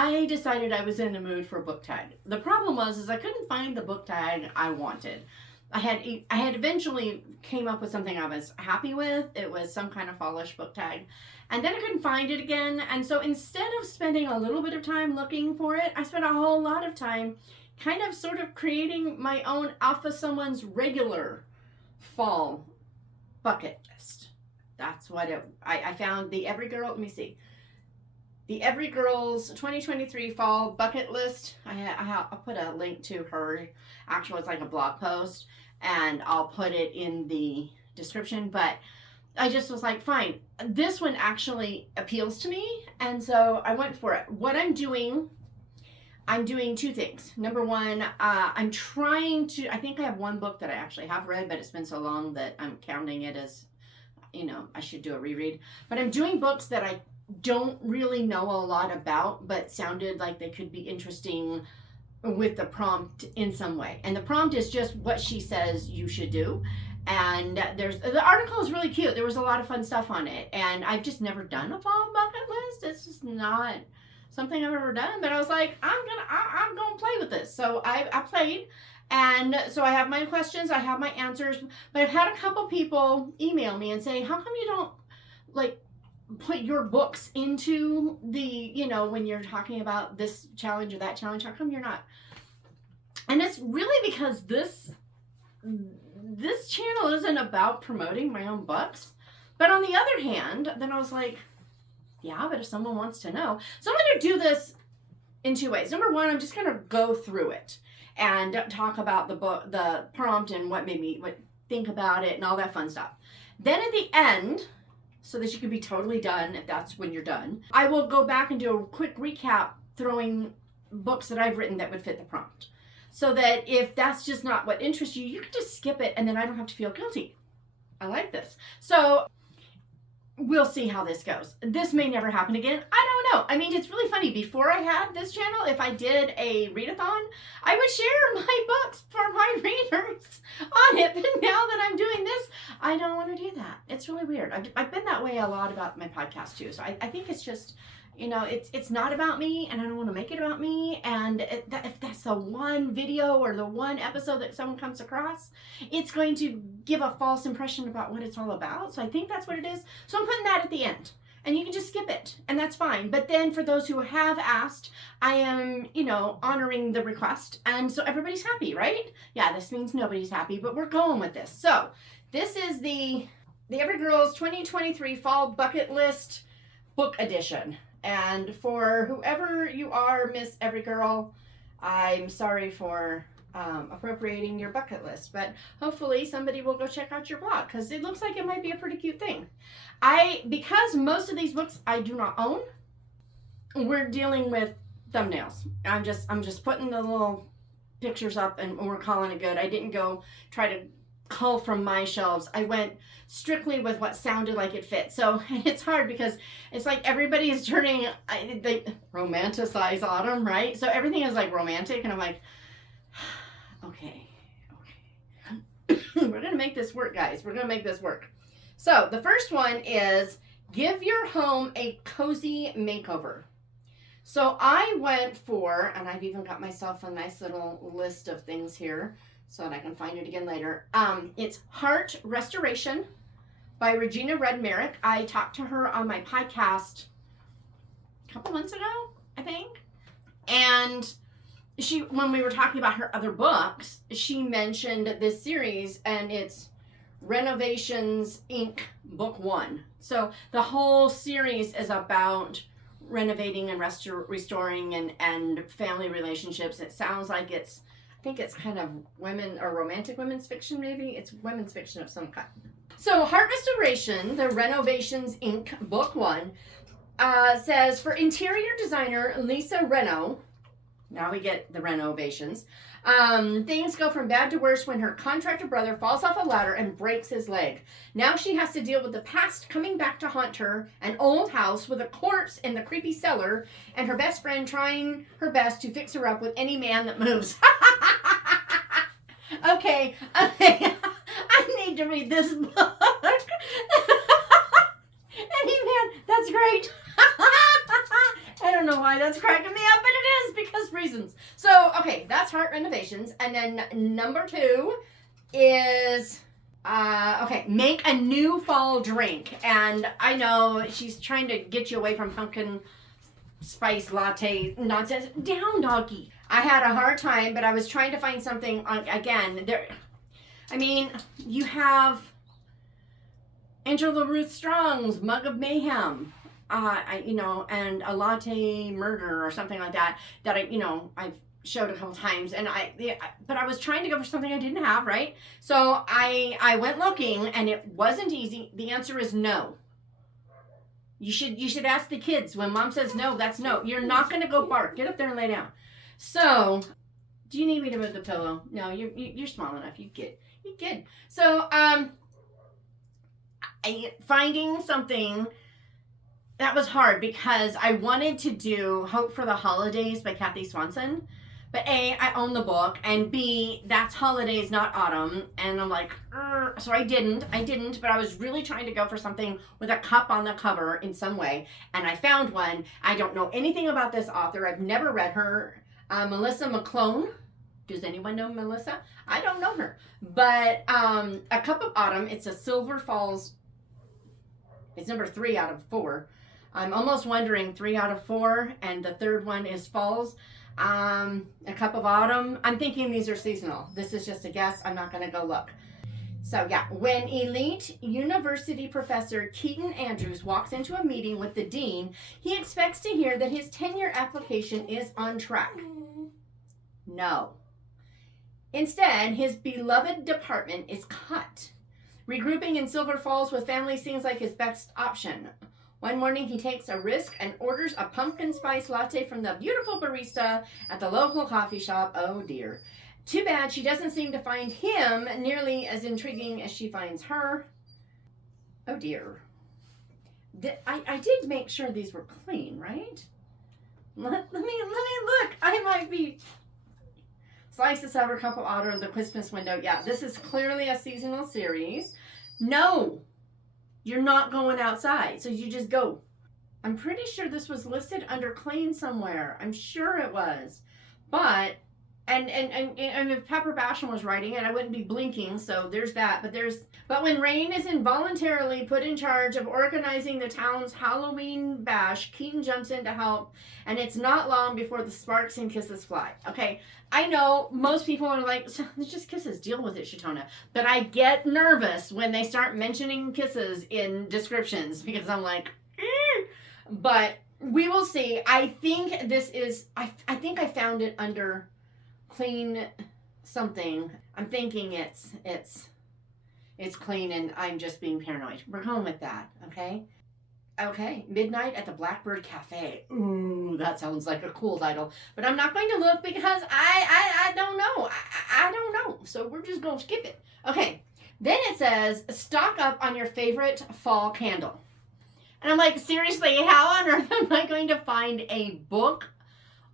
I decided I was in the mood for a book tag. The problem was I couldn't find the book tag I wanted. I had eventually came up with something I was happy with. It was some kind of fallish book tag. And then I couldn't find it again. And so instead of spending a little bit of time looking for it, I spent a whole lot of time kind of sort of creating my own Alpha Someone's regular fall bucket list. That's what I found. The Every Girl, let me see. The Every Girl's 2023 fall bucket list. I'll put a link to her actual, it's like a blog post, and I'll put it in the description. But I just was like, fine, this one actually appeals to me, and so I went for it. What I'm doing two things. Number one, I'm trying to, I think I have one book that I actually have read, but it's been so long that I'm counting it as, I should do a reread. But I'm doing books that I don't really know a lot about, but sounded like they could be interesting with the prompt in some way. And the prompt is just what she says you should do. And the article is really cute. There was a lot of fun stuff on it. And I've just never done a fall bucket list. It's just not something I've ever done. But I was like, I'm gonna play with this. So I played. And so I have my questions, I have my answers. But I've had a couple people email me and say, how come you don't put your books into the, when you're talking about this challenge or that challenge, how come you're not? And it's really because this channel isn't about promoting my own books. But on the other hand, then I was like, yeah, but if someone wants to know. So I'm going to do this in two ways. Number one, I'm just going to go through it and talk about the book, the prompt, and what made me think about it and all that fun stuff. Then at the end, so that you can be totally done if that's when you're done, I will go back and do a quick recap, throwing books that I've written that would fit the prompt. So that if that's just not what interests you, you can just skip it and then I don't have to feel guilty. I like this. So we'll see how this goes. This may never happen again. I don't know. I mean, it's really funny. Before I had this channel, if I did a readathon, I would share my books for my readers on it. But now that I'm doing this, I don't want to do that. It's really weird. I've been that way a lot about my podcast too. So I think it's just, it's not about me, and I don't want to make it about me. And if that's the one video or the one episode that someone comes across, it's going to give a false impression about what it's all about. So I think that's what it is. So I'm putting that at the end, and you can just skip it, and that's fine. But then for those who have asked, I am, honoring the request, and so everybody's happy, right? Yeah, this means nobody's happy, but we're going with this. So this is the Every Girl's 2023 Fall Bucket List Book Edition. And for whoever you are, Miss Every Girl, I'm sorry for appropriating your bucket list, but hopefully somebody will go check out your blog, because it looks like it might be a pretty cute thing. Because most of these books I do not own, we're dealing with thumbnails. I'm just putting the little pictures up and we're calling it good. I didn't go try to cull from my shelves. I went strictly with what sounded like it fit. So it's hard because it's like everybody is turning, they romanticize autumn, right? So everything is like romantic, and I'm like, okay. We're gonna make this work, guys. We're gonna make this work. So the first one is give your home a cozy makeover. So I went for, and I've even got myself a nice little list of things here so that I can find it again later. It's Heart Restoration by Regina Red Merrick. I talked to her on my podcast a couple months ago, I think. And when we were talking about her other books, she mentioned this series, and it's Renovations Inc. Book 1. So the whole series is about renovating and restoring and family relationships. It sounds like I think it's kind of women or romantic women's fiction, maybe. It's women's fiction of some kind. So Heart Restoration, the Renovations Inc. Book 1, says, for interior designer Lisa Reno, now we get the renovations, things go from bad to worse when her contractor brother falls off a ladder and breaks his leg. Now she has to deal with the past coming back to haunt her, an old house with a corpse in the creepy cellar, and her best friend trying her best to fix her up with any man that moves. Okay. I need to read this book. Any man, that's great. I don't know why that's cracking me up, but it is because reasons. So, okay, that's heart renovations. And then number 2 is, okay, make a new fall drink. And I know she's trying to get you away from pumpkin spice latte nonsense. Down, doggy. I had a hard time, but I was trying to find something, again, there. I mean, you have Angela Ruth Strong's Mug of Mayhem, and a latte murder or something like that I've showed a couple times, and but I was trying to go for something I didn't have, right? So I went looking, and it wasn't easy. The answer is no. You should ask the kids. When mom says no, that's no. You're not going to go bark. Get up there and lay down. So, do you need me to move the pillow? No, you're small enough. You good. So, finding something that was hard because I wanted to do Hope for the Holidays by Kathy Swanson. But A, I own the book, and B, that's holidays, not autumn. And I'm like, so I didn't, but I was really trying to go for something with a cup on the cover in some way. And I found one. I don't know anything about this author. I've never read her. Melissa McClone. Does anyone know Melissa? I don't know her. But A Cup of Autumn, it's a Silver Falls. It's number 3 out of 4. I'm almost wondering 3 out of 4, and the third one is Falls. A Cup of Autumn. I'm thinking these are seasonal. This is just a guess. I'm not going to go look. So yeah, when elite university professor Keaton Andrews walks into a meeting with the dean, he expects to hear that his tenure application is on track. No. Instead, his beloved department is cut. Regrouping in Silver Falls with family seems like his best option. One morning, he takes a risk and orders a pumpkin spice latte from the beautiful barista at the local coffee shop. Oh dear. Too bad she doesn't seem to find him nearly as intriguing as she finds her. Oh dear. I did make sure these were clean, right? Let me look. I might be... Slice the Sour Cup of Autumn, the Christmas window. Yeah, this is clearly a seasonal series. No, you're not going outside, so you just go. I'm pretty sure this was listed under clean somewhere. I'm sure it was. But, and if Pepper Basham was writing it, I wouldn't be blinking, so there's that. But when Rain is involuntarily put in charge of organizing the town's Halloween bash, Keaton jumps in to help, and it's not long before the sparks and kisses fly. Okay, I know most people are like, it's just kisses, deal with it, Shatona. But I get nervous when they start mentioning kisses in descriptions because I'm like, But we will see. I think this is, I think I found it under clean something. I'm thinking it's clean and I'm just being paranoid. We're going with that, okay? Okay, Midnight at the Blackbird Cafe. Ooh, that sounds like a cool title. But I'm not going to look because I don't know. I don't know. So we're just going to skip it. Okay, then it says, stock up on your favorite fall candle. And I'm like, seriously, how on earth am I going to find a book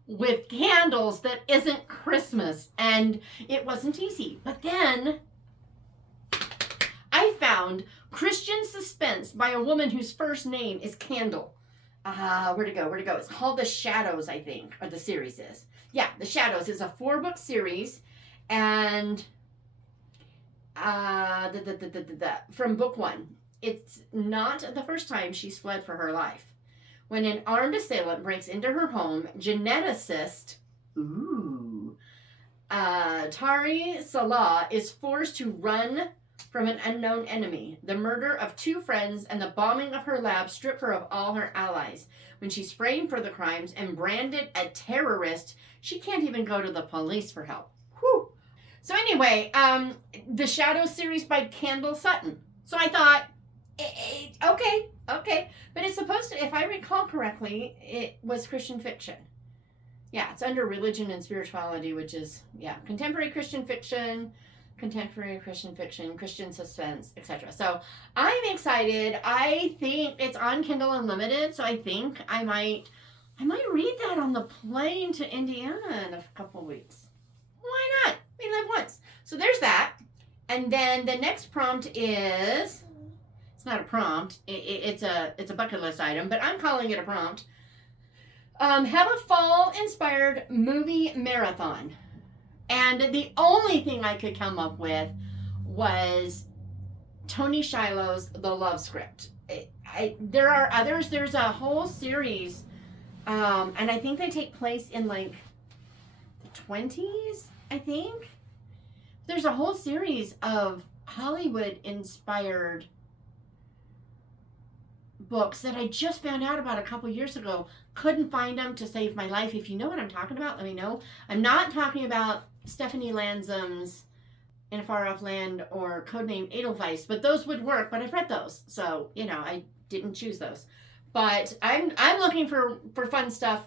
with candles that isn't Christmas? And it wasn't easy. But then I found Christian Suspense by a woman whose first name is Candle. Where'd it go? It's called The Shadows, I think, or the series is. Yeah, The Shadows is a 4-book series. And from book 1, it's not the first time she's fled for her life. When an armed assailant breaks into her home, geneticist, Tari Salah is forced to run from an unknown enemy. The murder of 2 friends and the bombing of her lab strip her of all her allies. When she's framed for the crimes and branded a terrorist, she can't even go to the police for help. Whew. So anyway, the Shadows series by Kendall Sutton. So I thought, okay. But it's supposed to, if I recall correctly, it was Christian fiction. Yeah, it's under religion and spirituality, which is, yeah, contemporary Christian fiction, Christian suspense, etc. So I'm excited. I think it's on Kindle Unlimited, so I think I might read that on the plane to Indiana in a couple of weeks. Why not? We live once. So there's that. And then the next prompt is, it's not a prompt, it's a bucket list item, but I'm calling it a prompt. Have a fall-inspired movie marathon. And the only thing I could come up with was Tony Shiloh's The Love Script. There are others. There's a whole series, and I think they take place in like the 20s, I think. There's a whole series of Hollywood-inspired books that I just found out about a couple years ago. Couldn't find them to save my life. If you know what I'm talking about, let me know. I'm not talking about Stephanie Lansom's In a Far Off Land or Codename Edelweiss, but those would work. But I've read those, so I didn't choose those. But I'm looking for fun stuff,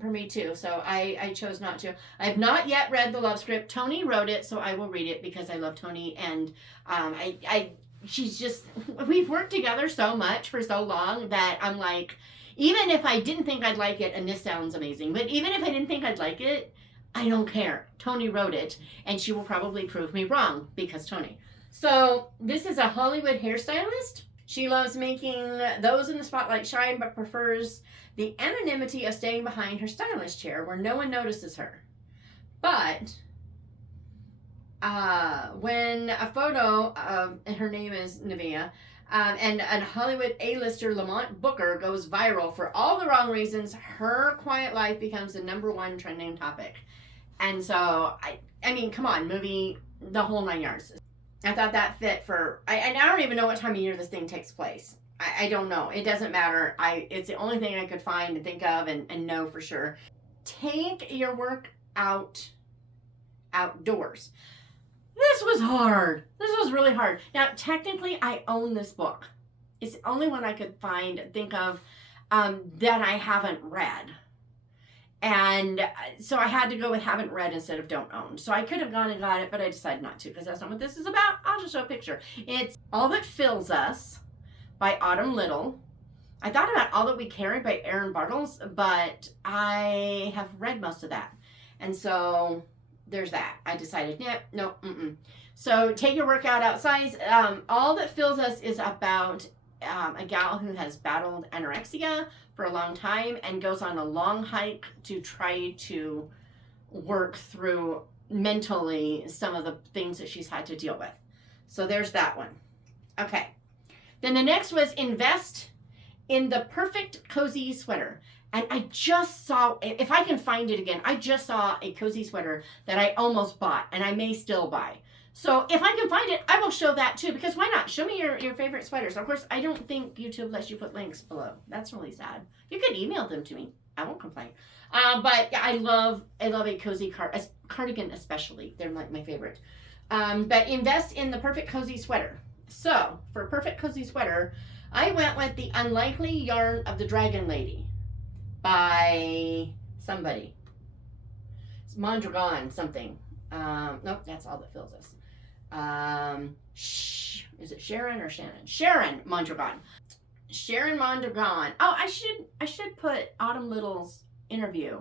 for me too. So I chose not to. I have not yet read The Love Script. Tony wrote it, so I will read it because I love Tony, and she's just, we've worked together so much for so long that I'm like, even if I didn't think I'd like it, and this sounds amazing, but even if I didn't think I'd like it, I don't care. Tony wrote it, and she will probably prove me wrong because Tony. So this is a Hollywood hairstylist. She loves making those in the spotlight shine, but prefers the anonymity of staying behind her stylist chair where no one notices her. But when a photo of, and her name is Nevaeh, and a Hollywood A-lister Lamont Booker goes viral for all the wrong reasons, her quiet life becomes the #1 trending topic. And so, I mean, come on, movie, the whole 9 yards. I thought that fit for, I don't even know what time of year this thing takes place. I don't know. It doesn't matter. It's the only thing I could find and think of and know for sure. Take your work outdoors. This was hard. This was really hard. Now, technically, I own this book. It's the only one I could think of that I haven't read. And so I had to go with haven't read instead of don't own. So I could have gone and got it, but I decided not to because that's not what this is about. I'll just show a picture. It's All That Fills Us by Autumn Little. I thought about All That We Carry by Erin Bartels, but I have read most of that. And so there's that. I decided, no. So take your workout outside. All That Fills Us is about a gal who has battled anorexia for a long time and goes on a long hike to try to work through mentally some of the things that she's had to deal with. So there's that one. Okay. Then the next was Invest in the Perfect Cozy Sweater. And I just saw, if I can find it again, I just saw a cozy sweater that I almost bought and I may still buy. So if I can find it, I will show that too, because why not? Show me your favorite sweaters. Of course, I don't think YouTube lets you put links below. That's really sad. You could email them to me. I won't complain. But yeah, I love a cozy cardigan especially. They're like my favorite. But invest in the perfect cozy sweater. So for perfect cozy sweater, I went with The Unlikely Yarn of the Dragon Lady by somebody. It's Mondragon something. Nope, that's All That Fills Us. Is it Sharon or Shannon? Sharon Mondragon. Sharon Mondragon. Oh, I should put Autumn Little's interview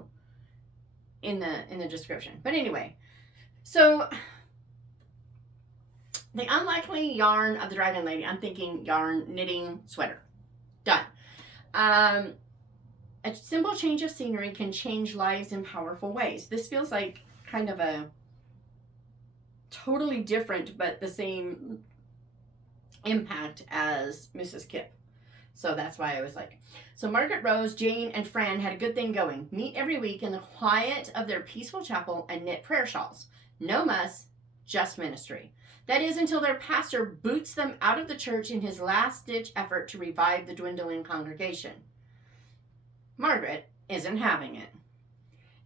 in the description. But anyway, so The Unlikely Yarn of the Dragon Lady. I'm thinking yarn knitting sweater. Done. A simple change of scenery can change lives in powerful ways. This feels like kind of a totally different but the same impact as Mrs. Kipp. So that's why I was like. So Margaret Rose, Jane, and Fran had a good thing going. Meet every week in the quiet of their peaceful chapel and knit prayer shawls. No muss, just ministry. That is until their pastor boots them out of the church in his last-ditch effort to revive the dwindling congregation. Margaret isn't having it.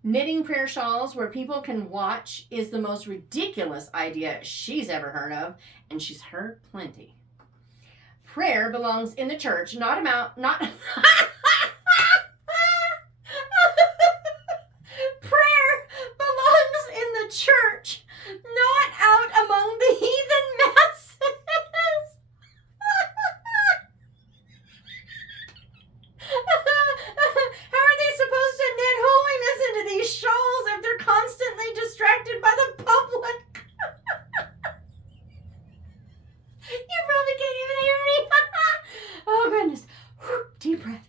Knitting prayer shawls where people can watch is the most ridiculous idea she's ever heard of, and she's heard plenty. Prayer belongs in the church, not Prayer belongs in the church, not out among the heathen masses. How are they supposed to knit holiness into these shawls if they're constantly distracted by the public? You probably can't even hear me. Oh, goodness. Deep breath.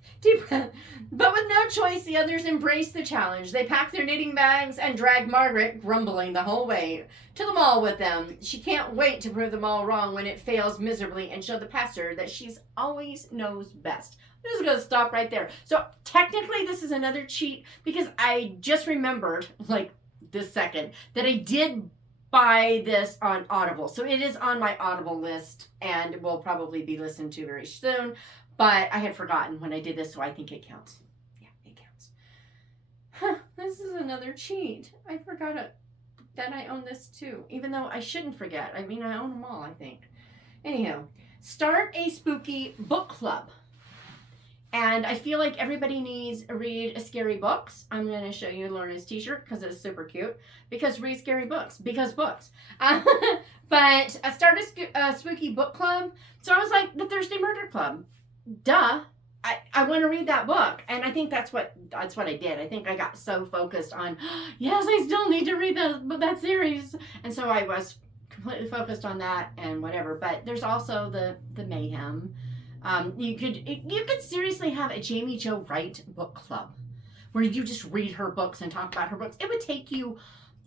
the others embrace the challenge. They pack their knitting bags and drag Margaret, grumbling the whole way, to the mall with them. She can't wait to prove them all wrong when it fails miserably and show the pastor that she's always knows best. I'm just going to stop right there. So technically this is another cheat because I just remembered, like this second, that I did buy this on Audible. So it is on my Audible list and will probably be listened to very soon. But I had forgotten when I did this, so I think it counts. Yeah, it counts. Huh, this is another cheat. I forgot that I own this too, even though I shouldn't forget. I mean, I own them all, I think. Anyhow, start a spooky book club. And I feel like everybody needs to read scary books. I'm going to show you Lorna's t-shirt because it's super cute. Because read scary books. Because books. But start a spooky book club. So I was like, the Thursday Murder Club. Duh. I want to read that book. And I think that's what I did. I think I got so focused on, yes, I still need to read that series. And so I was completely focused on that and whatever. But there's also the mayhem. You could seriously have a Jamie Jo Wright book club where you just read her books and talk about her books. It would take you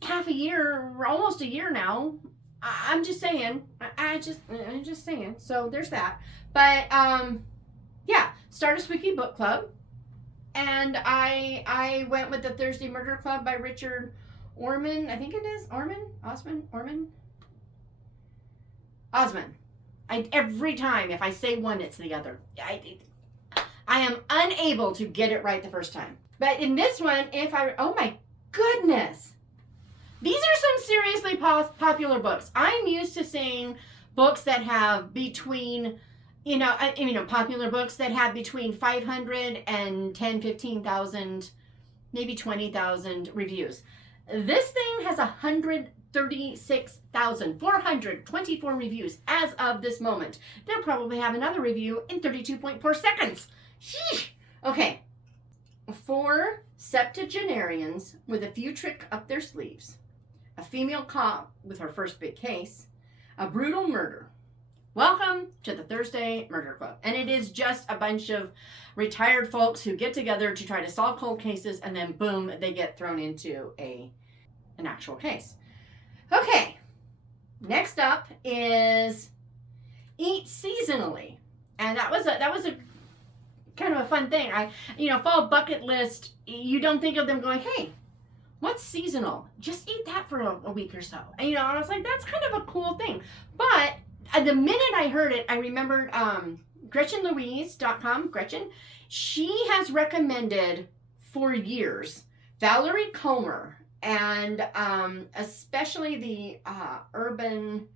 half a year, or almost a year now. I'm just saying. I'm just saying. So there's that. But yeah, start a spooky book club. And I went with the Thursday Murder Club by Richard Orman. I think it is Osman. Every time, if I say one, it's the other. I am unable to get it right the first time. But in this one, oh my goodness. These are some seriously popular books. I'm used to seeing books that have between, popular books that have between 500 and 10, 15,000, maybe 20,000 reviews. This thing has 136,424 reviews as of this moment. They'll probably have another review in 32.4 seconds. Sheesh. Okay. 4 septuagenarians with a few tricks up their sleeves. A female cop with her first big case. A brutal murder. Welcome to the Thursday Murder Club. And it is just a bunch of retired folks who get together to try to solve cold cases, and then boom, they get thrown into an actual case. Okay, next up is eat seasonally. And that was a kind of a fun thing. Fall bucket list, you don't think of them going, hey, what's seasonal? Just eat that for a week or so. And I was like, that's kind of a cool thing. But the minute I heard it, I remembered GretchenLouise.com, Gretchen, she has recommended for years Valerie Comer and especially the urban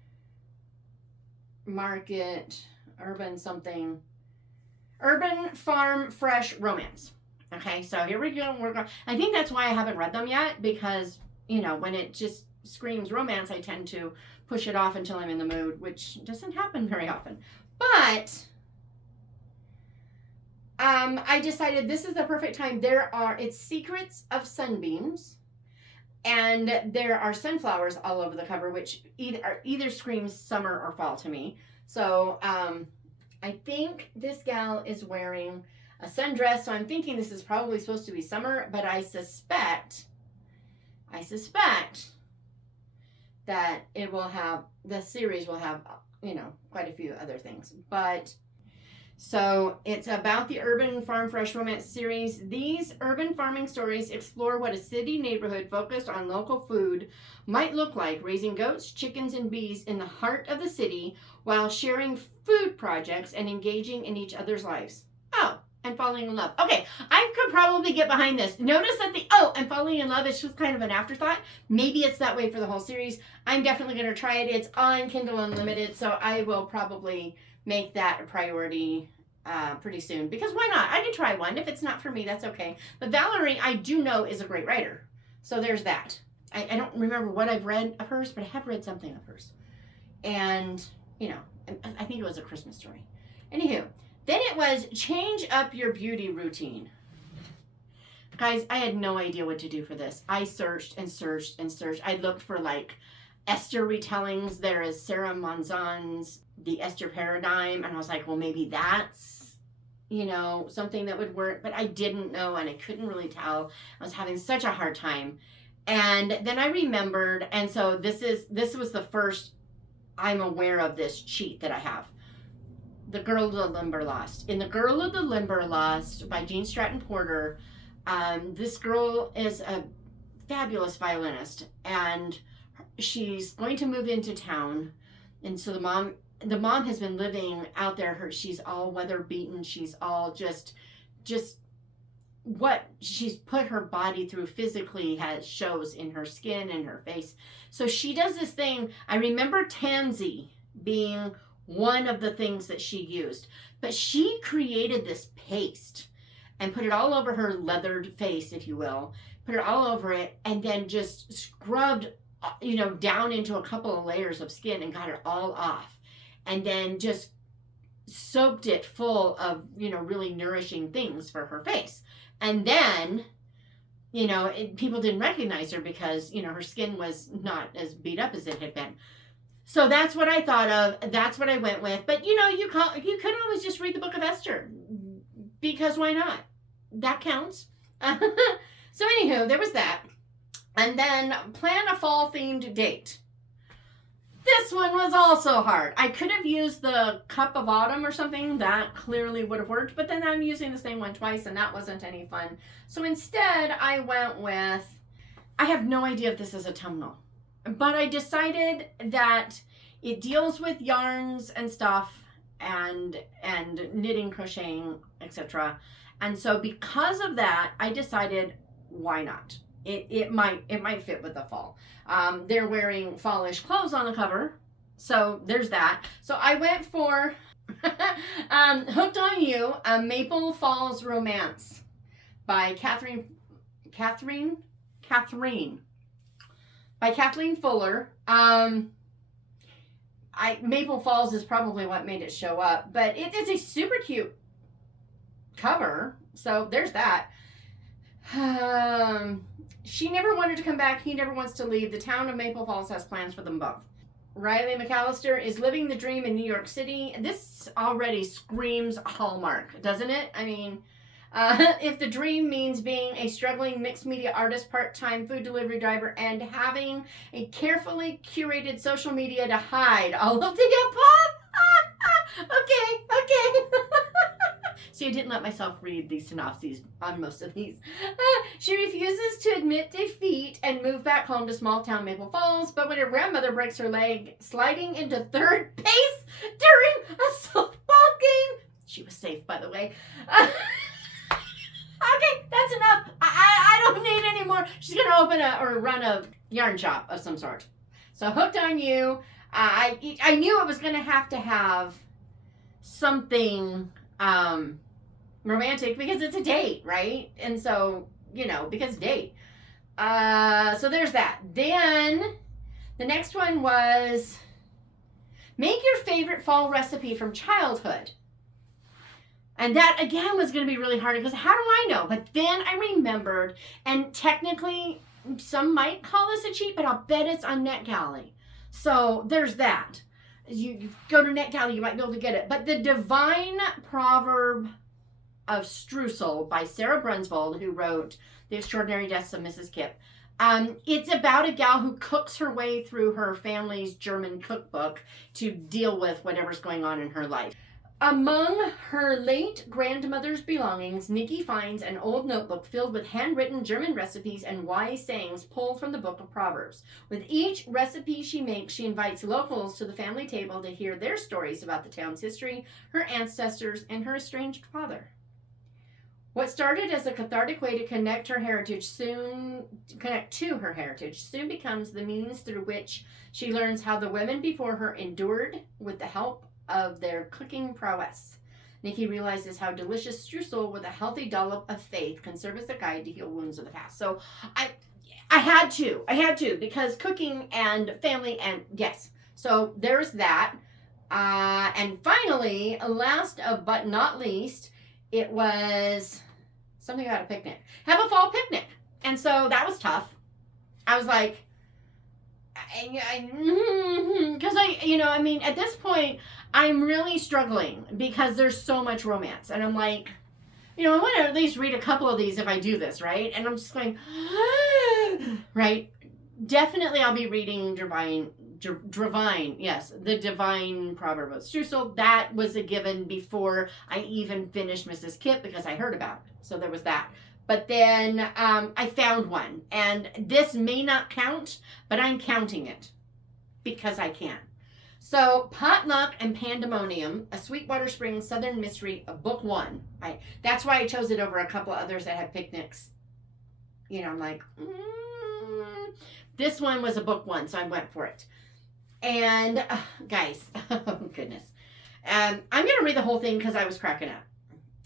farm fresh romance. Okay, so here we go. I think that's why I haven't read them yet, because when it just screams romance, I tend to push it off until I'm in the mood, which doesn't happen very often. But I decided this is the perfect time. It's Secrets of Sunbeams, and there are sunflowers all over the cover, which either screams summer or fall to me. So I think this gal is wearing a sundress, so I'm thinking this is probably supposed to be summer, but I suspect that the series will have, quite a few other things. But so it's about the Urban Farm Fresh Romance series. These urban farming stories explore what a city neighborhood focused on local food might look like, raising goats, chickens, and bees in the heart of the city while sharing food projects and engaging in each other's lives. Oh, and falling in love. Okay, I could probably get behind this. Notice that and falling in love is just kind of an afterthought. Maybe it's that way for the whole series. I'm definitely going to try it. It's on Kindle Unlimited, so I will probably make that a priority pretty soon. Because why not? I can try one. If it's not for me, that's okay. But Valerie, I do know, is a great writer. So there's that. I don't remember what I've read of hers, but I have read something of hers. And, I think it was A Christmas Story. Anywho, then it was change up your beauty routine. Guys, I had no idea what to do for this. I searched and searched and searched. I looked for Esther retellings. There is Sarah Monzon's The Esther Paradigm. And I was like, well, maybe that's something that would work, but I didn't know and I couldn't really tell. I was having such a hard time. And then I remembered, and so this was the first I'm aware of this cheat that I have. The Girl of the Limberlost. In The Girl of the Limberlost by Jean Stratton Porter, this girl is a fabulous violinist, and she's going to move into town, and so the mom has been living out there. She's all weather beaten. She's all just what she's put her body through physically shows in her skin and her face. So she does this thing. I remember tansy being one of the things that she used, but she created this paste and put it all over her leathered face, if you will, put it all over it, and then just scrubbed, down into a couple of layers of skin and got it all off, and then just soaked it full of, really nourishing things for her face. And then, people didn't recognize her because, her skin was not as beat up as it had been. So that's what I thought of. That's what I went with. But, you could always just read the Book of Esther, because why not? That counts. So anywho, there was that. And then plan a fall-themed date. This one was also hard. I could have used the Cup of Autumn or something. That clearly would have worked. But then I'm using the same one twice, and that wasn't any fun. So instead, I went with... I have no idea if this is a autumnal. But I decided that it deals with yarns and stuff, and knitting, crocheting, etc. And so because of that, I decided, why not? It might fit with the fall. They're wearing fallish clothes on the cover, so there's that. So I went for Hooked on You, a Maple Falls Romance by Kathleen Fuller. Maple Falls is probably what made it show up, but it is a super cute cover, so there's that. She never wanted to come back. He never wants to leave. The town of Maple Falls has plans for them both. Riley McAllister is living the dream in New York City. This already screams Hallmark, doesn't it? I mean, if the dream means being a struggling mixed media artist, part-time food delivery driver, and having a carefully curated social media to hide all of the above. Okay. So you didn't let myself read these synopses on most of these. She refuses to admit defeat and move back home to small town Maple Falls, but when her grandmother breaks her leg sliding into third base during a softball game, she was safe, by the way. Okay, that's enough. I don't need any more. She's going to open or run a yarn shop of some sort. So Hooked on You. I knew it was going to have something romantic because it's a date, right? And so, because date. So there's that. Then the next one was make your favorite fall recipe from childhood. And that, again, was going to be really hard because how do I know? But then I remembered, and technically, some might call this a cheat, but I'll bet it's on NetGalley. So there's that. You go to NetGalley, you might be able to get it. But The Divine Proverb of Streusel by Sarah Brunsvold, who wrote The Extraordinary Deaths of Mrs. Kipp. It's about a gal who cooks her way through her family's German cookbook to deal with whatever's going on in her life. Among her late grandmother's belongings, Nikki finds an old notebook filled with handwritten German recipes and wise sayings pulled from the Book of Proverbs. With each recipe she makes, she invites locals to the family table to hear their stories about the town's history, her ancestors, and her estranged father. What started as a cathartic way to connect to her heritage soon becomes the means through which she learns how the women before her endured with the help of their cooking prowess. Nikki realizes how delicious streusel with a healthy dollop of faith can serve as a guide to heal wounds of the past. So I had to because cooking and family and yes. So there's that. And finally, last but not least, it was something about a picnic. Have a fall picnic. And so that was tough. I was like, because I mean, at this point, I'm really struggling because there's so much romance. And I'm like, I want to at least read a couple of these if I do this, right? And I'm just going, right? Definitely I'll be reading yes, the Divine Proverb of Streusel. That was a given before I even finished Mrs. Kipp because I heard about it. So there was that. But then I found one. And this may not count, but I'm counting it because I can. So, Potluck and Pandemonium, A Sweetwater Springs Southern Mystery, Book 1. That's why I chose it over a couple of others that had picnics. I'm like, This one was a book 1, so I went for it. And, guys, oh goodness. I'm going to read the whole thing because I was cracking up.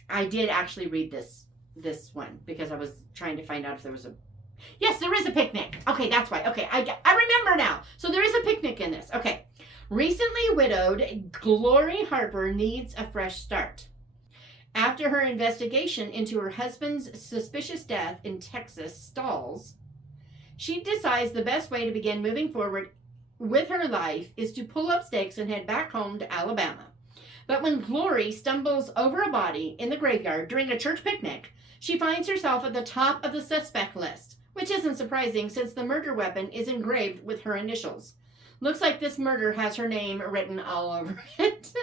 I did actually read this one because I was trying to find out if there was a... Yes, there is a picnic. Okay, that's why. Okay, I remember now. So there is a picnic in this. Okay. Recently widowed, Glory Harper needs a fresh start. After her investigation into her husband's suspicious death in Texas stalls, she decides the best way to begin moving forward with her life is to pull up stakes and head back home to Alabama. But when Glory stumbles over a body in the graveyard during a church picnic, she finds herself at the top of the suspect list, which isn't surprising since the murder weapon is engraved with her initials. Looks like this murder has her name written all over it.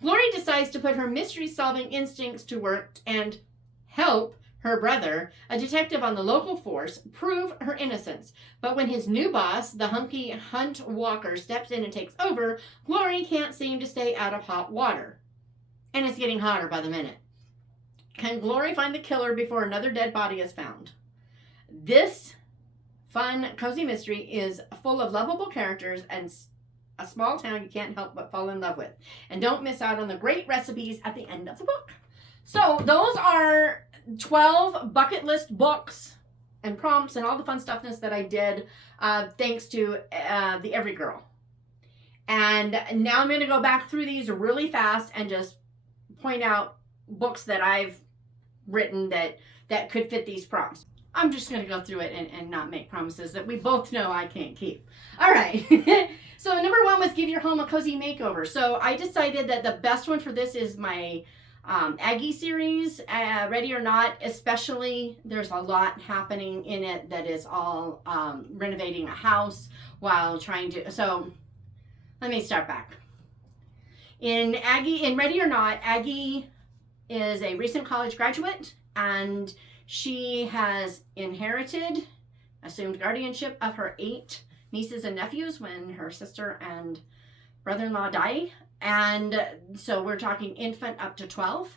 Glory decides to put her mystery-solving instincts to work and help her brother, a detective on the local force, prove her innocence. But when his new boss, the hunky Hunt Walker, steps in and takes over, Glory can't seem to stay out of hot water. And it's getting hotter by the minute. Can Glory find the killer before another dead body is found? This fun, cozy mystery is full of lovable characters and a small town you can't help but fall in love with. And don't miss out on the great recipes at the end of the book. So those are 12 bucket list books and prompts and all the fun stuffness that I did thanks to the Every Girl. And now I'm going to go back through these really fast and just point out books that I've written that could fit these prompts. I'm just going to go through it and not make promises that we both know I can't keep. All right. So number 1 was Give Your Home a Cozy Makeover. So I decided that the best one for this is my Aggie series, Ready or Not, especially. There's a lot happening in it that is all renovating a house while trying to... So let me start back. In Ready or Not, Aggie is a recent college graduate, and she has assumed guardianship of her 8 nieces and nephews when her sister and brother-in-law die. And so we're talking infant up to 12.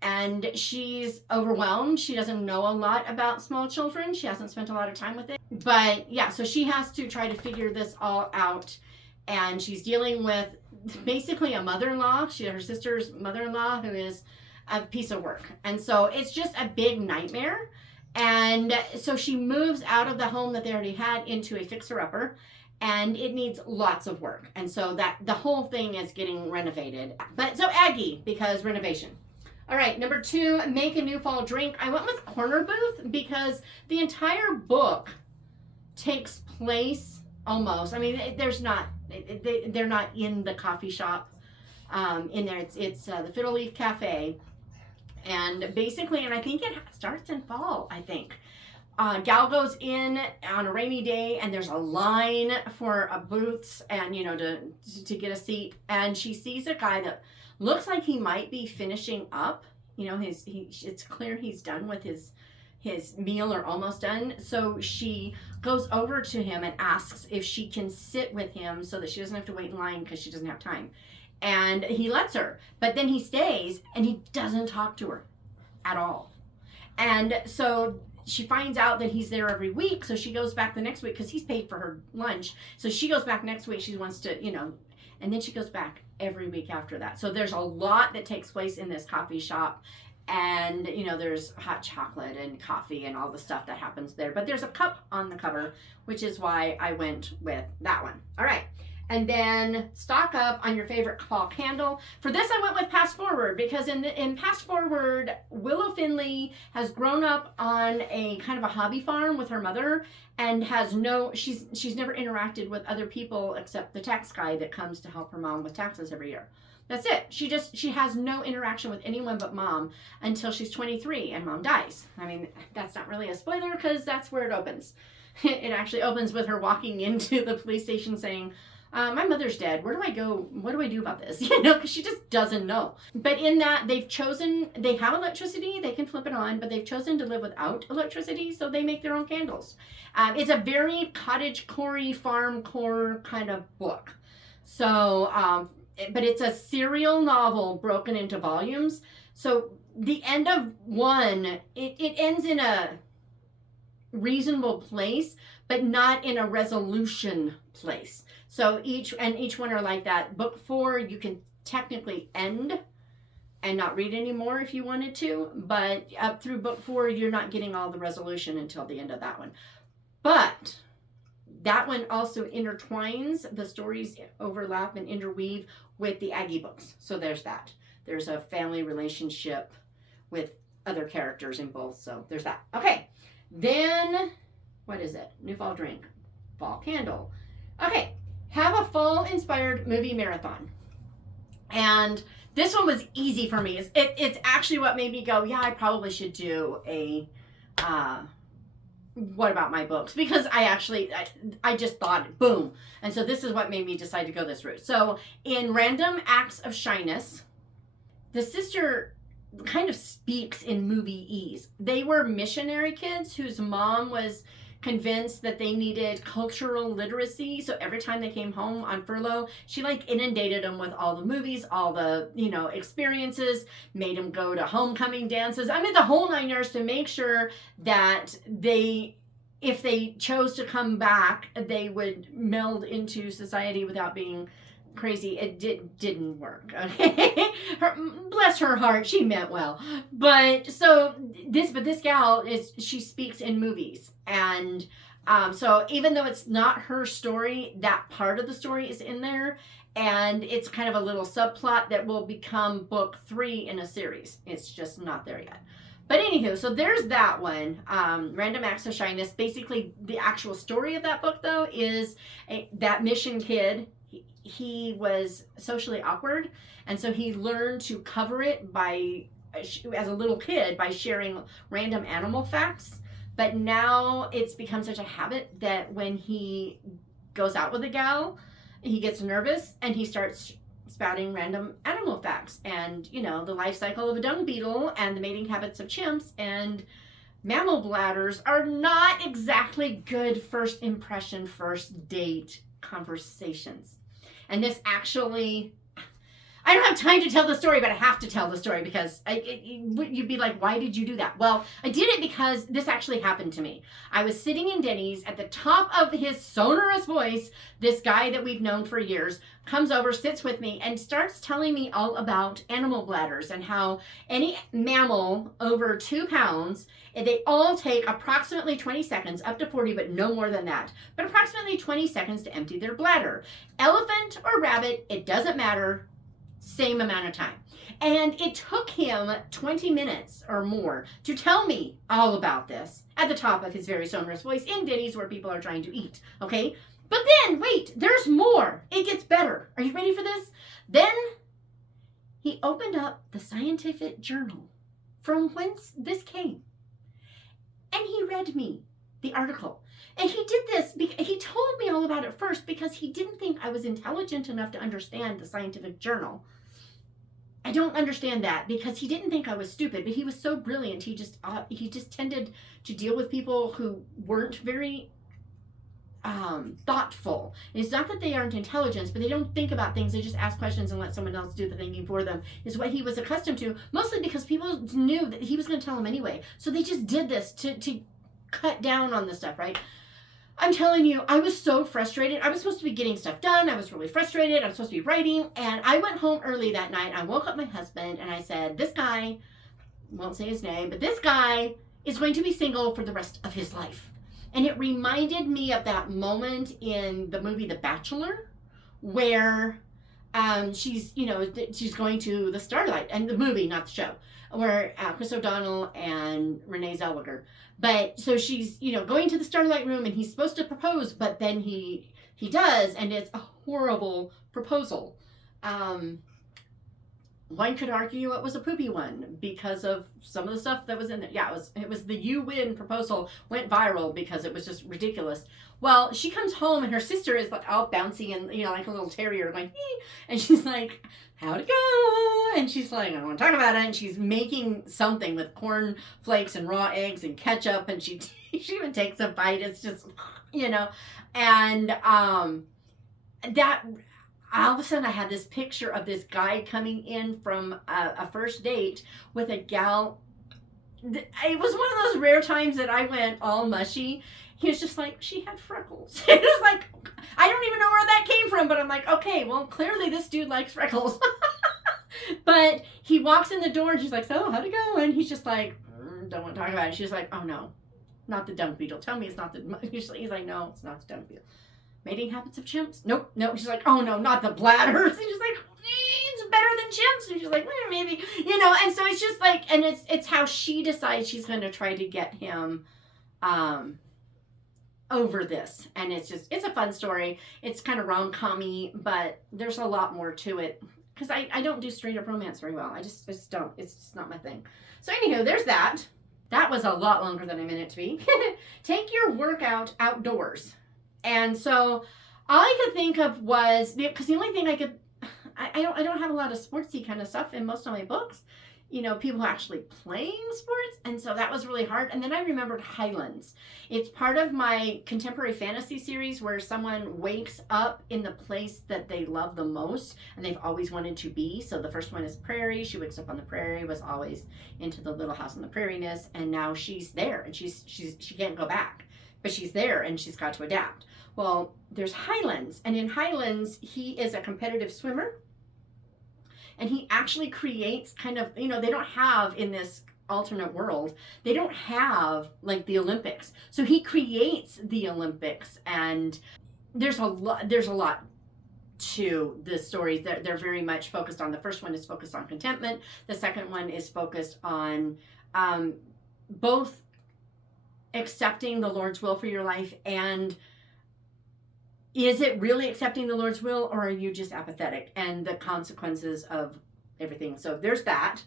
And she's overwhelmed. She doesn't know a lot about small children. She hasn't spent a lot of time with it. But yeah, so she has to try to figure this all out. And she's dealing with basically a mother-in-law. Her sister's mother-in-law, who is a piece of work. And so it's just a big nightmare. And so she moves out of the home that they already had into a fixer-upper, and it needs lots of work. And so that the whole thing is getting renovated. But so Aggie, because renovation. All right, number 2, Make a New Fall Drink. I went with Corner Booth because the entire book takes place almost. I mean, they're not in the coffee shop in there. It's the Fiddle Leaf Cafe. And basically, and I think it starts in fall, I think. Gal goes in on a rainy day, and there's a line for booths and, to get a seat. And she sees a guy that looks like he might be finishing up. It's clear he's done with his meal or almost done. So she goes over to him and asks if she can sit with him so that she doesn't have to wait in line because she doesn't have time. And he lets her, but then he stays and he doesn't talk to her at all. And so she finds out that he's there every week. So she goes back the next week because he's paid for her lunch. So she goes back next week. She wants to, and then she goes back every week after that. So there's a lot that takes place in this coffee shop. And, there's hot chocolate and coffee and all the stuff that happens there. But there's a cup on the cover, which is why I went with that one. All right. And then stock up on your favorite fall candle. For this, I went with Past Forward because in Past Forward, Willow Finley has grown up on a kind of a hobby farm with her mother and she's never interacted with other people except the tax guy that comes to help her mom with taxes every year. That's it. She has no interaction with anyone but mom until she's 23 and mom dies. I mean, that's not really a spoiler because that's where it opens. It actually opens with her walking into the police station saying, my mother's dead. Where do I go? What do I do about this? Because she just doesn't know. But in that, they have electricity, they can flip it on, but they've chosen to live without electricity, so they make their own candles. It's a very cottage-core, farm core kind of book. So, but it's a serial novel broken into volumes. So the end of one, it ends in a reasonable place, but not in a resolution place. So each one are like that. Book 4, you can technically end and not read anymore if you wanted to, but up through book 4, you're not getting all the resolution until the end of that one. But that one also intertwines, the stories overlap and interweave with the Aggie books. So there's that. There's a family relationship with other characters in both, so there's that. Okay, then, what is it? New fall drink, fall candle. Okay. Have a fall-inspired movie marathon. And this one was easy for me. It's actually what made me go, yeah, I probably should do a, what about my books? Because I just thought, boom. And so this is what made me decide to go this route. So in Random Acts of Shyness, the sister kind of speaks in movie-ese. They were missionary kids whose mom was convinced that they needed cultural literacy, so every time they came home on furlough, she like inundated them with all the movies, all the experiences, made them go to homecoming dances. I mean, the whole 9 yards to make sure that if they chose to come back, they would meld into society without being crazy. It didn't work. Okay, bless her heart, she meant well. But this gal she speaks in movies, and so even though it's not her story, that part of the story is in there, and it's kind of a little subplot that will become book 3 in a series. It's just not there yet. But anywho, so there's that one, Random Acts of Shyness. Basically, the actual story of that book, though, is that mission kid. He was socially awkward, and so he learned to cover it as a little kid, by sharing random animal facts. But now it's become such a habit that when he goes out with a gal, he gets nervous and he starts spouting random animal facts, and the life cycle of a dung beetle and the mating habits of chimps and mammal bladders are not exactly good first impression, first date conversations. And this actually, I don't have time to tell the story, but I have to tell the story because you'd be like, why did you do that? Well, I did it because this actually happened to me. I was sitting in Denny's at the top of his sonorous voice. This guy that we've known for years comes over, sits with me, and starts telling me all about animal bladders and how any mammal over 2 pounds, they all take approximately 20 seconds, up to 40, but no more than that, but approximately 20 seconds to empty their bladder. Elephant or rabbit, it doesn't matter, same amount of time. And it took him 20 minutes or more to tell me all about this at the top of his very sonorous voice in Denny's where people are trying to eat, okay? But then, wait, there's more. It gets better. Are you ready for this? Then he opened up the scientific journal from whence this came. And he read me the article. And he did this, he told me all about it first because he didn't think I was intelligent enough to understand the scientific journal. I don't understand that because he didn't think I was stupid, but he was so brilliant. He just tended to deal with people who weren't very thoughtful. And it's not that they aren't intelligent, but they don't think about things. They just ask questions and let someone else do the thinking for them, is what he was accustomed to, mostly because people knew that he was going to tell them anyway. So they just did this to cut down on the stuff, right? I'm telling you, I was so frustrated. I was supposed to be getting stuff done. I was really frustrated. I was supposed to be writing. And I went home early that night. I woke up my husband and I said, this guy, won't say his name, but this guy is going to be single for the rest of his life. And it reminded me of that moment in the movie The Bachelor where she's, she's going to the Starlight, and the movie, not the show, where Chris O'Donnell and Renee Zellweger. But so she's, going to the Starlight room, and he's supposed to propose, but then he does, and it's a horrible proposal. One could argue it was a poopy one because of some of the stuff that was in it. Yeah, it was the "you win" proposal went viral because it was just ridiculous. Well, she comes home and her sister is like all bouncy and like a little terrier, like, and she's like, "How'd it go?" And she's like, "I don't want to talk about it." And she's making something with corn flakes and raw eggs and ketchup, and she even takes a bite. It's just, and that. All of a sudden I had this picture of this guy coming in from a first date with a gal. It was one of those rare times that I went all mushy. He was just like, she had freckles. It was like, I don't even know where that came from, but I'm like, okay, well, clearly this dude likes freckles. But he walks in the door and she's like, so how'd it go? And he's just like, don't want to talk about it. She's like, oh no, not the dung beetle. Tell me it's not the, he's like, no, it's not the dung beetle. Mating habits of chimps? Nope. She's like, oh no, not the bladders. And she's like, it's better than chimps. And she's like, well, maybe, and so it's just like, and it's how she decides she's going to try to get him over this. And it's a fun story. It's kind of rom-com-y, but there's a lot more to it. Because I don't do straight up romance very well. I just don't. It's just not my thing. So anywho, there's that. That was a lot longer than I meant it to be. Take your workout outdoors. And so all I could think of was, because the only thing I don't have a lot of sportsy kind of stuff in most of my books, people actually playing sports. And so that was really hard. And then I remembered Highlands. It's part of my contemporary fantasy series where someone wakes up in the place that they love the most and they've always wanted to be. So the first one is prairie. She wakes up on the prairie, was always into the little house on the prairie-ness, and now she's there and she can't go back. But she's there and she's got to adapt. Well, there's Highlands, and in Highlands, he is a competitive swimmer, and he actually creates kind of, they don't have in this alternate world, they don't have like the Olympics. So he creates the Olympics, and there's a lot to the stories. They're very much focused on, the first one is focused on contentment. The second one is focused on both accepting the Lord's will for your life, and is it really accepting the Lord's will, or are you just apathetic, and the consequences of everything. So there's that.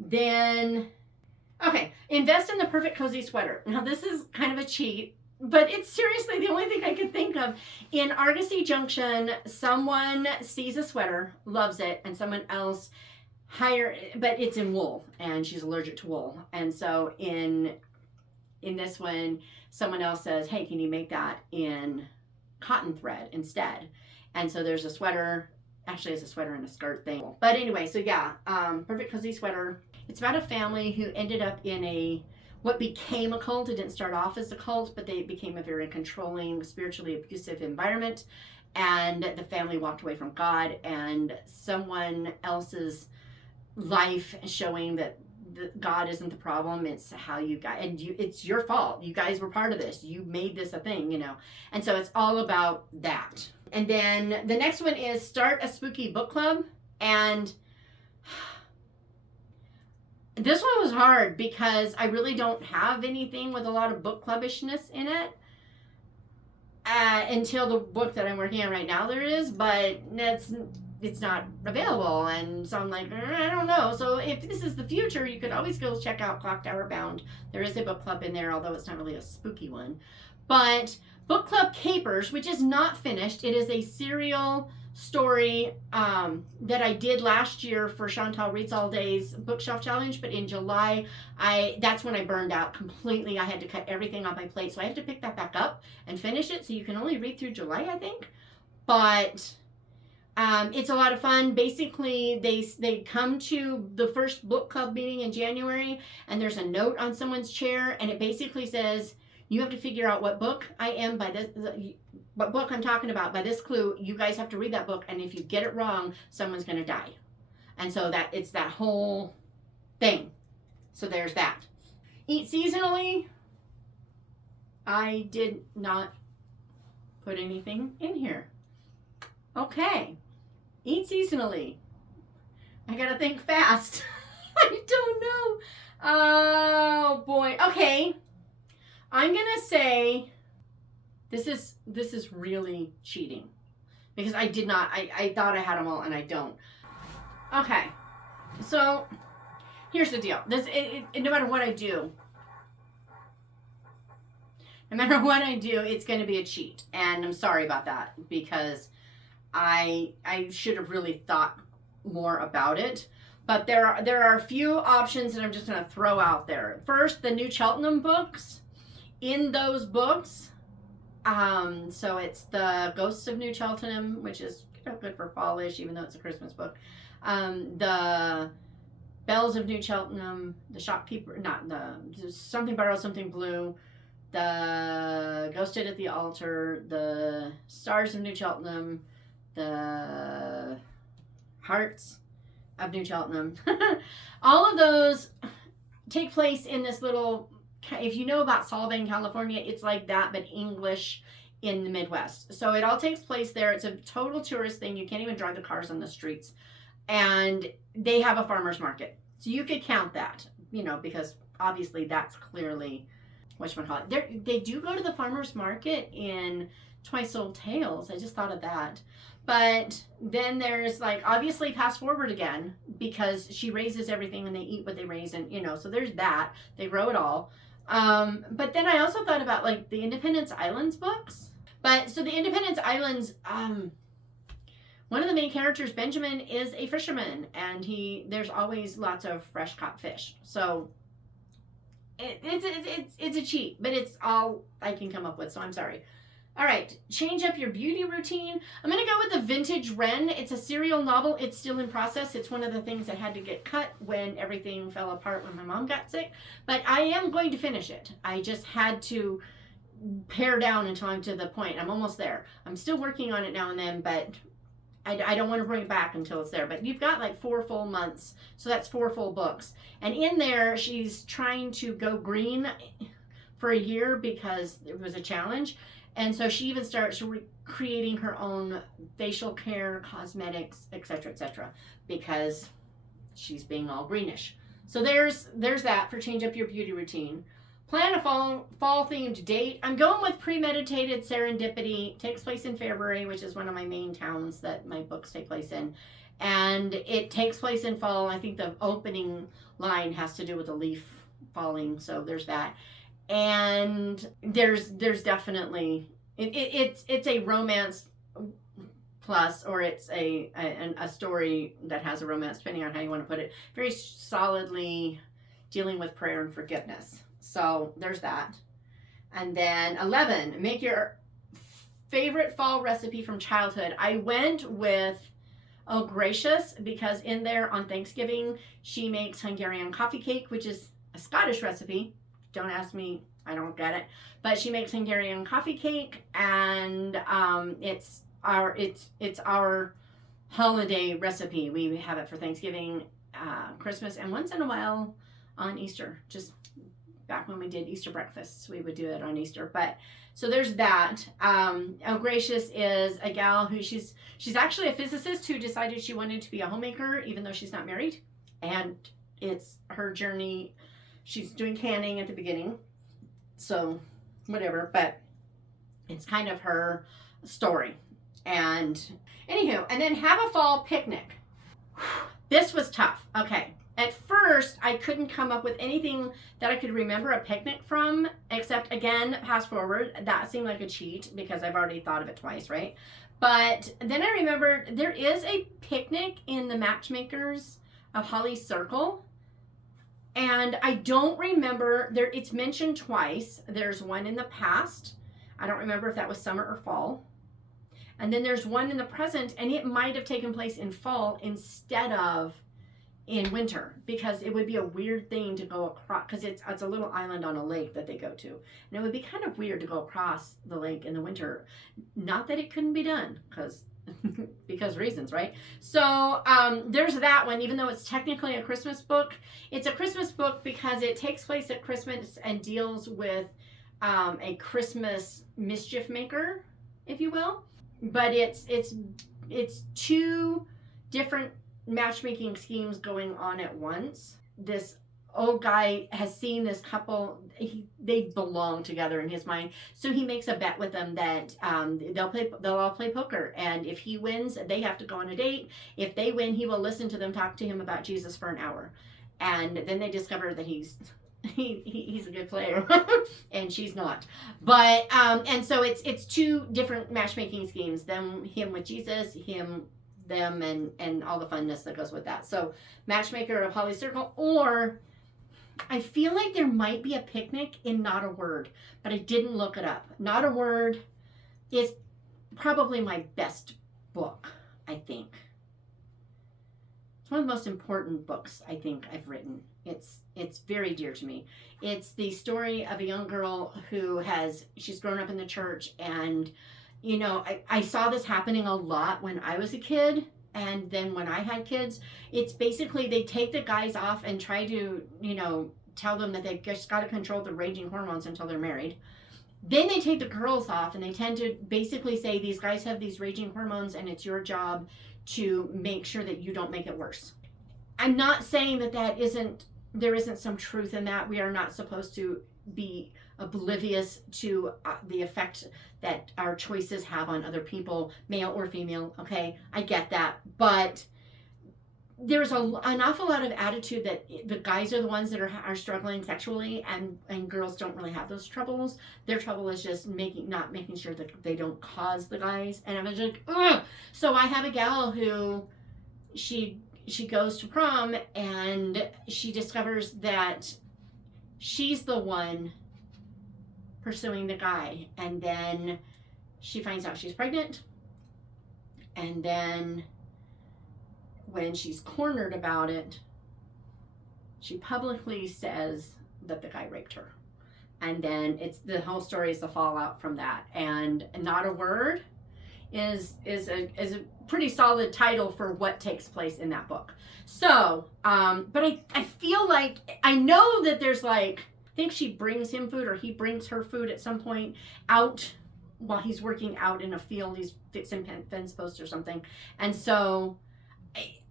Then, okay, invest in the perfect cozy sweater. Now this is kind of a cheat, but it's seriously the only thing I could think of. In Argosy Junction, someone sees a sweater, loves it, and someone else but it's in wool, and she's allergic to wool. And so in this one, someone else says, hey, can you make that in cotton thread instead? And so there's a sweater, actually it's a sweater and a skirt thing. But anyway, so yeah, perfect cozy sweater. It's about a family who ended up in what became a cult. It didn't start off as a cult, but they became a very controlling, spiritually abusive environment. And the family walked away from God, and someone else's life showing that God isn't the problem. It's how you guys, and it's your fault. You guys were part of this. You made this a thing, And so it's all about that. And then the next one is start a spooky book club. And this one was hard because I really don't have anything with a lot of book clubbishness in it. Until the book that I'm working on right now there is, but it's not available, and so I'm like, I don't know. So if this is the future, you could always go check out Clock Tower Bound. There is a book club in there, although it's not really a spooky one. But Book Club Capers, which is not finished, it is a serial story that I did last year for Chantal Reads All Day's Bookshelf Challenge, but in July, that's when I burned out completely. I had to cut everything off my plate, so I have to pick that back up and finish it, so you can only read through July, I think. But it's a lot of fun. Basically, they come to the first book club meeting in January, and there's a note on someone's chair, and it basically says, you have to figure out what book I am by this, what book I'm talking about by this clue. You guys have to read that book, and if you get it wrong, someone's going to die. And so it's that whole thing. So there's that. Eat seasonally. I did not put anything in here. Okay. Eat seasonally. I gotta think fast. I don't know. Oh boy. Okay. I'm gonna say this is really cheating because I did not. I thought I had them all and I don't. Okay. So here's the deal. No matter what I do, it's going to be a cheat, and I'm sorry about that because I should have really thought more about it. But there are a few options that I'm just going to throw out there. First, the New Cheltenham books. In those books, so it's the Ghosts of New Cheltenham, which is good for fallish, even though it's a Christmas book. The Bells of New Cheltenham, the Shopkeeper, not the Something Borrowed, Something Blue, the Ghosted at the Altar, the Stars of New Cheltenham, the Hearts of New Cheltenham. All of those take place in this little, if you know about Solvang, California, it's like that, but English in the Midwest. So it all takes place there. It's a total tourist thing. You can't even drive the cars on the streets. And they have a farmer's market. So you could count that, because obviously that's clearly whatchamacallit. They do go to the farmer's market in Twice Old Tales. I just thought of that. But then there's obviously Fast Forward again, because she raises everything and they eat what they raise, and so there's that. They grow it all. But then I also thought about the Independence Islands books. But so the Independence Islands, one of the main characters, Benjamin, is a fisherman, and there's always lots of fresh caught fish. So it's a cheat, but it's all I can come up with. So I'm sorry. All right, change up your beauty routine. I'm going to go with the Vintage Wren. It's a serial novel. It's still in process. It's one of the things that had to get cut when everything fell apart when my mom got sick. But I am going to finish it. I just had to pare down until I'm to the point. I'm almost there. I'm still working on it now and then, but I don't want to bring it back until it's there. But you've got 4 full months. So that's 4 full books. And in there, she's trying to go green for a year because it was a challenge. And so she even starts creating her own facial care, cosmetics, etc., because she's being all greenish. So there's that for change up your beauty routine. Plan a fall themed date. I'm going with Premeditated Serendipity. Takes place in February, which is one of my main towns that my books take place in. And it takes place in fall. I think the opening line has to do with a leaf falling, so there's that. And there's definitely it's a romance plus, or it's a story that has a romance, depending on how you want to put it. Very solidly dealing with prayer and forgiveness. So there's that. And then 11, make your favorite fall recipe from childhood. I went with Oh Gracious, because in there on Thanksgiving she makes Hungarian coffee cake, which is a Scottish recipe. Don't ask me, I don't get it. But she makes Hungarian coffee cake, and it's our holiday recipe. We have it for Thanksgiving, Christmas, and once in a while on Easter. Just back when we did Easter breakfasts, we would do it on Easter. But so there's that. Oh Gracious is a gal who she's actually a physicist who decided she wanted to be a homemaker, even though she's not married. And it's her journey. She's doing canning at the beginning, so whatever, but it's kind of her story. And anywho, and then have a fall picnic. This was tough. Okay. At first, I couldn't come up with anything that I could remember a picnic from, except, again, Fast Forward. That seemed like a cheat because I've already thought of it twice, right? But then I remembered there is a picnic in the Matchmakers of Holly's Circle. And I don't remember, it's mentioned twice. There's one in the past. I don't remember if that was summer or fall. And then there's one in the present, and it might have taken place in fall instead of in winter, because it would be a weird thing to go across, because it's a little island on a lake that they go to. And it would be kind of weird to go across the lake in the winter. Not that it couldn't be done, because reasons, right? So there's that one. Even though it's technically a Christmas book, it's a Christmas book because it takes place at Christmas and deals with a Christmas mischief maker, if you will. But it's it's two different matchmaking schemes going on at once. This old guy has seen this couple, they belong together in his mind, so he makes a bet with them that they'll all play poker, and if he wins they have to go on a date. If they win, he will listen to them talk to him about Jesus for an hour, and then they discover that he's a good player and she's not. But and so it's two different matchmaking schemes, him with Jesus, them, and all the funness that goes with that. So matchmaker of Holly Circle, or I feel like there might be a picnic in Not a Word, but I didn't look it up. Not a Word is probably my best book, I think. It's one of the most important books I think I've written. It's very dear to me. It's the story of a young girl she's grown up in the church, and you know, I saw this happening a lot when I was a kid, and then when I had kids. It's basically they take the guys off and try to, you know, tell them that they've just got to control the raging hormones until they're married. Then they take the girls off and they tend to basically say these guys have these raging hormones and it's your job to make sure that you don't make it worse. I'm not saying that there isn't some truth in that. We are not supposed to be oblivious to the effect that our choices have on other people, male or female. Okay, I get that, but there's an awful lot of attitude that the guys are the ones that are struggling sexually, and girls don't really have those troubles. Their trouble is just not making sure that they don't cause the guys. And I'm just like, ugh. So I have a gal who she goes to prom and she discovers that she's the one pursuing the guy, and then she finds out she's pregnant, and then when she's cornered about it, she publicly says that the guy raped her, and then the whole story is the fallout from that. And Not a Word is a pretty solid title for what takes place in that book. So but I feel like I know that there's like, I think she brings him food or he brings her food at some point out while he's working out in a field. He's fixing fence posts or something, and so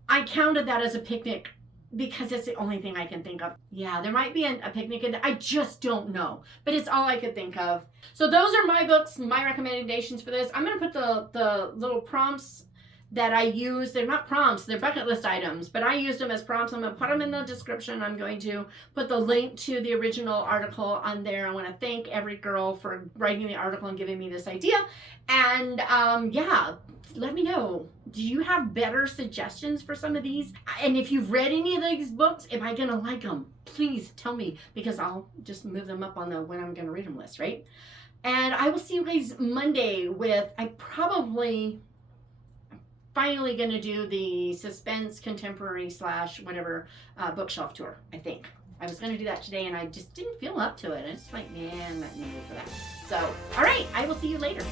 I counted that as a picnic because it's the only thing I can think of. Yeah, there might be a picnic in there. I just don't know, but it's all I could think of. So those are my books, my recommendations for this. I'm going to put the little prompts that I use. They're not prompts, they're bucket list items, but I used them as prompts. I'm going to put them in the description. I'm going to put the link to the original article on there. I want to thank every girl for writing the article and giving me this idea. And yeah, let me know. Do you have better suggestions for some of these? And if you've read any of these books, am I going to like them? Please tell me, because I'll just move them up on the when I'm going to read them list, right? And I will see you guys Monday with, finally going to do the suspense contemporary / whatever bookshelf tour, I think. I was going to do that today and I just didn't feel up to it. I just like, man, I'm not in the mood for that. So, all right, I will see you later.